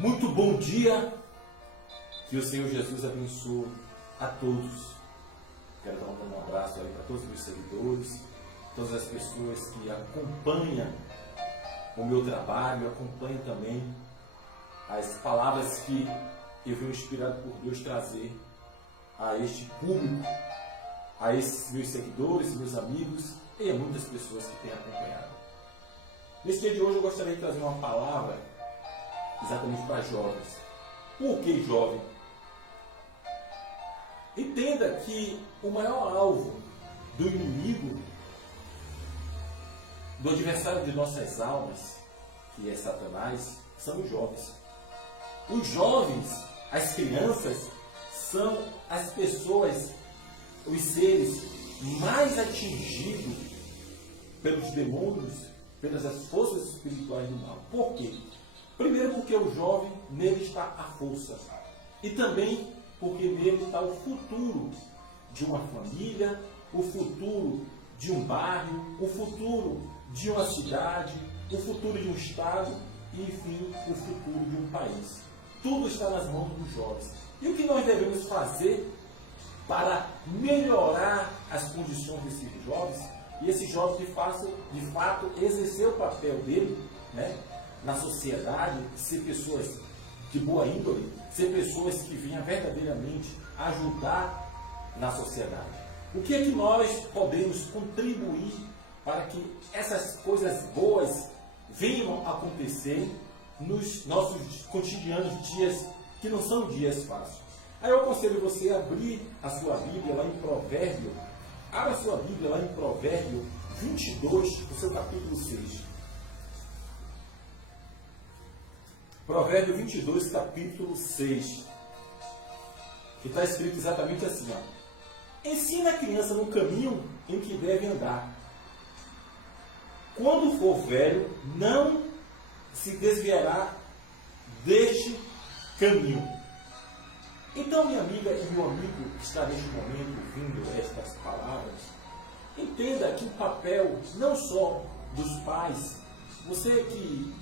Muito bom dia, que o Senhor Jesus abençoe a todos. Quero dar um abraço aí para todos os meus seguidores, todas as pessoas que acompanham o meu trabalho, acompanham também as palavras que eu venho inspirado por Deus trazer a este público, a esses meus seguidores, meus amigos e a muitas pessoas que têm acompanhado. Nesse dia de hoje eu gostaria de trazer uma palavra exatamente para jovens. Por que jovem? Entenda que o maior alvo do inimigo, do adversário de nossas almas, que é Satanás, são os jovens. Os jovens, as crianças, são as pessoas, os seres mais atingidos pelos demônios, pelas forças espirituais do mal. Por quê? Primeiro porque o jovem, nele está a força. E também porque nele está o futuro de uma família, o futuro de um bairro, o futuro de uma cidade, o futuro de um estado e, enfim, o futuro de um país. Tudo está nas mãos dos jovens. E o que nós devemos fazer para melhorar as condições desses jovens? E esses jovens, de fato, exercer o papel dele, né, na sociedade, ser pessoas de boa índole, ser pessoas que venham verdadeiramente ajudar na sociedade. O que é que nós podemos contribuir para que essas coisas boas venham a acontecer nos nossos cotidianos dias, que não são dias fáceis? Aí eu aconselho você a abrir a sua Bíblia lá em Provérbio. Abra a sua Bíblia lá em Provérbio 22, no seu capítulo 6. Provérbio 22, capítulo 6. Que está escrito exatamente assim, ó. Ensina a criança no caminho em que deve andar. Quando for velho, não se desviará deste caminho. Então, minha amiga e meu amigo que está neste momento ouvindo estas palavras, entenda que o papel não só dos pais, você que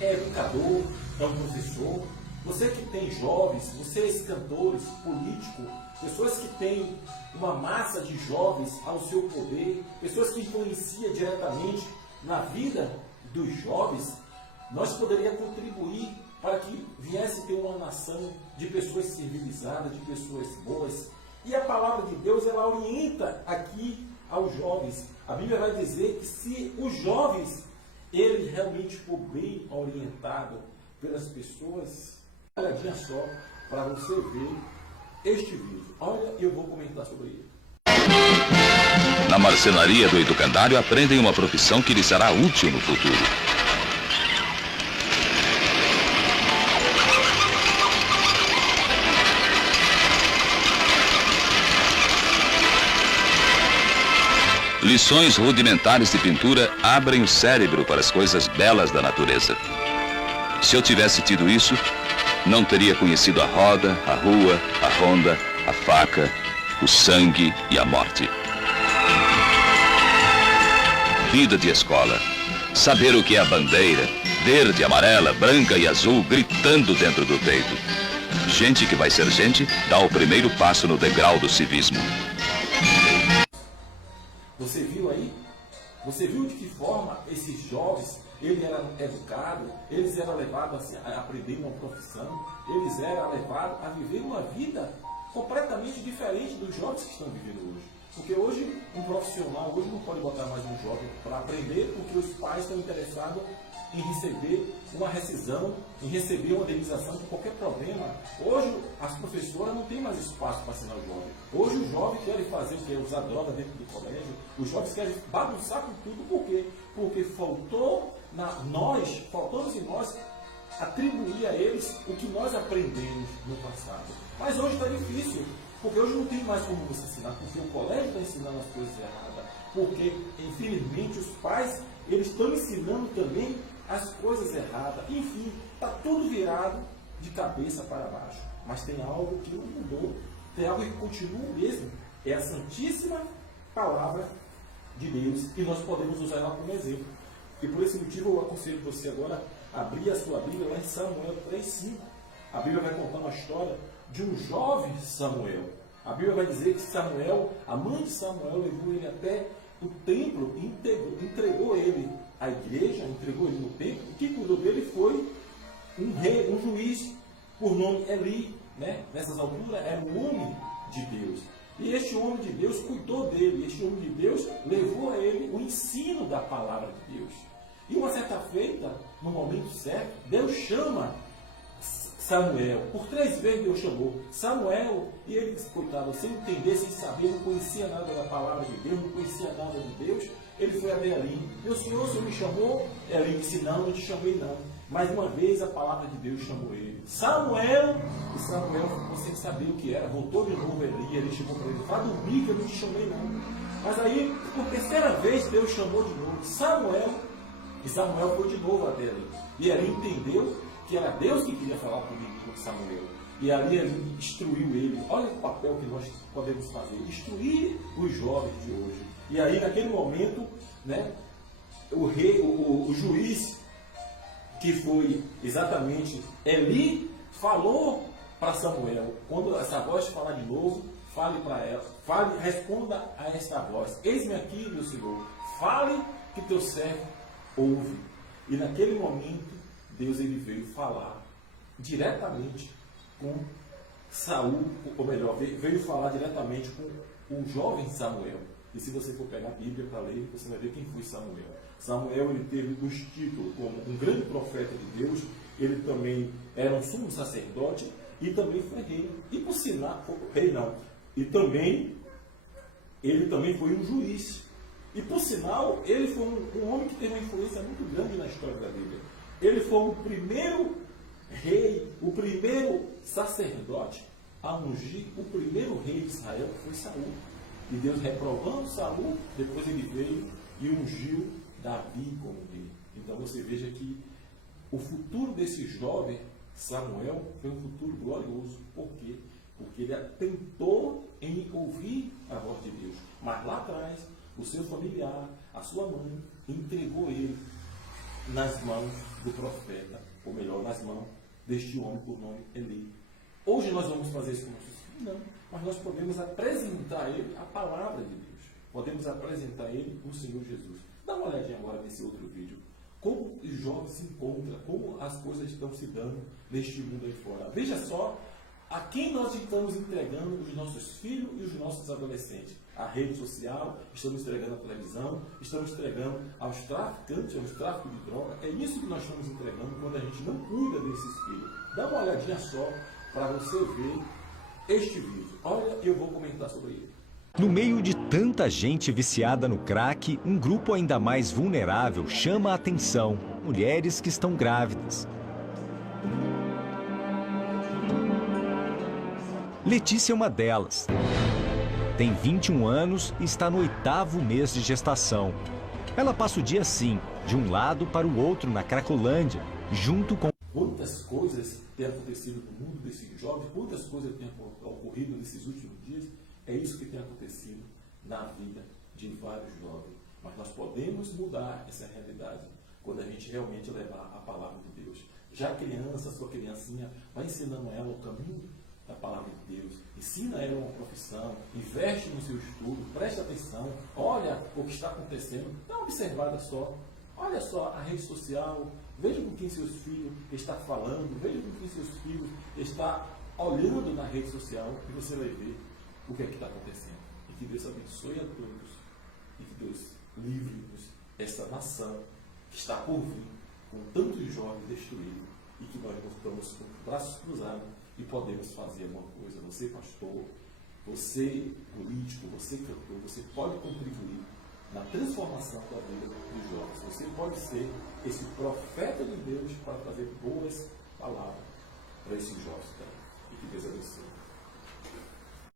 é educador, é um professor, você que tem jovens, vocês cantores, políticos, pessoas que têm uma massa de jovens ao seu poder, pessoas que influenciam diretamente na vida dos jovens, nós poderíamos contribuir para que viesse ter uma nação de pessoas civilizadas, de pessoas boas. E a palavra de Deus, ela orienta aqui aos jovens. A Bíblia vai dizer que se os jovens, ele realmente for bem orientado pelas pessoas, olhadinha só para você ver este vídeo. Olha, eu vou comentar sobre ele. Na marcenaria do educandário aprendem uma profissão que lhes será útil no futuro. Lições rudimentares de pintura abrem o cérebro para as coisas belas da natureza. Se eu tivesse tido isso, não teria conhecido a roda, a rua, a ronda, a faca, o sangue e a morte. Vida de escola. Saber o que é a bandeira, verde, amarela, branca e azul, gritando dentro do peito. Gente que vai ser gente, dá o primeiro passo no degrau do civismo. Você viu aí? Você viu de que forma esses jovens, eles eram educados, eles eram levados a aprender uma profissão, eles eram levados a viver uma vida completamente diferente dos jovens que estão vivendo hoje. Porque hoje, um profissional hoje não pode botar mais um jovem para aprender, porque os pais estão interessados em receber uma rescisão, em receber uma indenização por qualquer problema. Hoje, as professoras não têm mais espaço para ensinar o jovem. Hoje, o jovem quer fazer o quê? Usar droga dentro do colégio. Os jovens querem bagunçar com tudo. Por quê? Porque faltamos em nós atribuir a eles o que nós aprendemos no passado. Mas hoje está difícil, porque hoje não tem mais como você ensinar, porque o colégio está ensinando as coisas erradas, porque, infelizmente, os pais eles estão ensinando também as coisas erradas. Enfim, está tudo virado de cabeça para baixo. Mas tem algo que não mudou, tem algo que continua o mesmo. É a Santíssima Palavra de Deus, e nós podemos usar ela como exemplo. E por esse motivo eu aconselho você agora abrir a sua Bíblia lá em Samuel 3,5. A Bíblia vai contar uma história de um jovem Samuel. A Bíblia vai dizer que Samuel, a mãe de Samuel, levou ele até o templo e entregou ele à igreja, entregou ele no templo. E quem cuidou dele foi um rei, um juiz, por nome Eli. Né? Nessas alturas era um homem de Deus. E este homem de Deus cuidou dele. Este homem de Deus levou a ele o ensino da palavra de Deus. E uma certa feita, no momento certo, Deus chama Samuel. Por 3 vezes Deus chamou Samuel, e ele disse, coitado, sem entender, sem saber, não conhecia nada da palavra de Deus, não conhecia nada de Deus. Ele foi a Eli. Meu senhor, o senhor me chamou? Eli disse, não te chamei não. Mais uma vez a palavra de Deus chamou ele. Samuel! E Samuel ficou sem saber o que era. Voltou de novo Eli. Ele chegou para ele, vai dormir que eu não te chamei não. Mas aí, por 3ª vez, Deus chamou de novo Samuel. E Samuel foi de novo até Eli. E Eli entendeu que era Deus que queria falar com Samuel. E ali ele instruiu ele. Olha o papel que nós podemos fazer. Instruir os jovens de hoje. E aí, naquele momento, né, o juiz, que foi exatamente Eli, falou para Samuel, quando essa voz falar de novo, fale para ela, responda a esta voz, eis-me aqui, meu Senhor, fale que teu servo ouve. E naquele momento, Deus ele veio falar diretamente com Saul, ou melhor, veio falar diretamente com o jovem Samuel. E se você for pegar a Bíblia para ler, você vai ver quem foi Samuel. Samuel ele teve os títulos como um grande profeta de Deus, ele também era um sumo sacerdote e também foi rei. E por sinal, rei não, e também, ele também foi um juiz. E por sinal, ele foi um homem que teve uma influência muito grande na história da Bíblia. Ele foi o primeiro rei, o primeiro sacerdote a ungir o primeiro rei de Israel, que foi Saul. E Deus reprovando Saul, depois ele veio e ungiu Davi como rei. Então você veja que o futuro desse jovem Samuel foi um futuro glorioso. Por quê? Porque ele tentou em ouvir a voz de Deus. Mas lá atrás, o seu familiar, a sua mãe, entregou ele nas mãos do profeta, ou melhor, nas mãos deste homem por nome Eli. Hoje nós vamos fazer isso com nossos filhos? Não. Mas nós podemos apresentar a ele a palavra de Deus. Podemos apresentar a ele o Senhor Jesus. Dá uma olhadinha agora nesse outro vídeo. Como os jovens se encontram, como as coisas estão se dando neste mundo aí fora. Veja só a quem nós estamos entregando os nossos filhos e os nossos adolescentes. A rede social, estamos entregando a televisão, estamos entregando aos traficantes, aos tráficos de droga. É isso que nós estamos entregando quando a gente não cuida desses filhos. Dá uma olhadinha só para você ver este vídeo. Olha, eu vou comentar sobre ele. No meio de tanta gente viciada no crack, um grupo ainda mais vulnerável chama a atenção: mulheres que estão grávidas. Letícia é uma delas. Tem 21 anos e está no 8º mês de gestação. Ela passa o dia assim, de um lado para o outro na Cracolândia, junto com... Quantas coisas têm acontecido no mundo desses jovens, quantas coisas têm ocorrido nesses últimos dias. É isso que tem acontecido na vida de vários jovens. Mas nós podemos mudar essa realidade quando a gente realmente levar a palavra de Deus. Já a criança, sua criancinha, vai ensinando ela o caminho da palavra de Deus. Ensina ela uma profissão, investe no seu estudo, preste atenção, olha o que está acontecendo. Dá uma observada só. Olha só a rede social, veja com quem seus filhos estão falando, veja com quem seus filhos estão olhando na rede social e você vai ver o que é que está acontecendo. E que Deus abençoe a todos. E que Deus livre-nos essa nação que está por vir, com tantos jovens destruídos. E que nós estamos com os braços cruzados e podemos fazer alguma coisa. Você, pastor, você, político, você, cantor, você pode contribuir na transformação da vida dos jovens. Você pode ser esse profeta de Deus para trazer boas palavras para esses jovens também. E que Deus abençoe.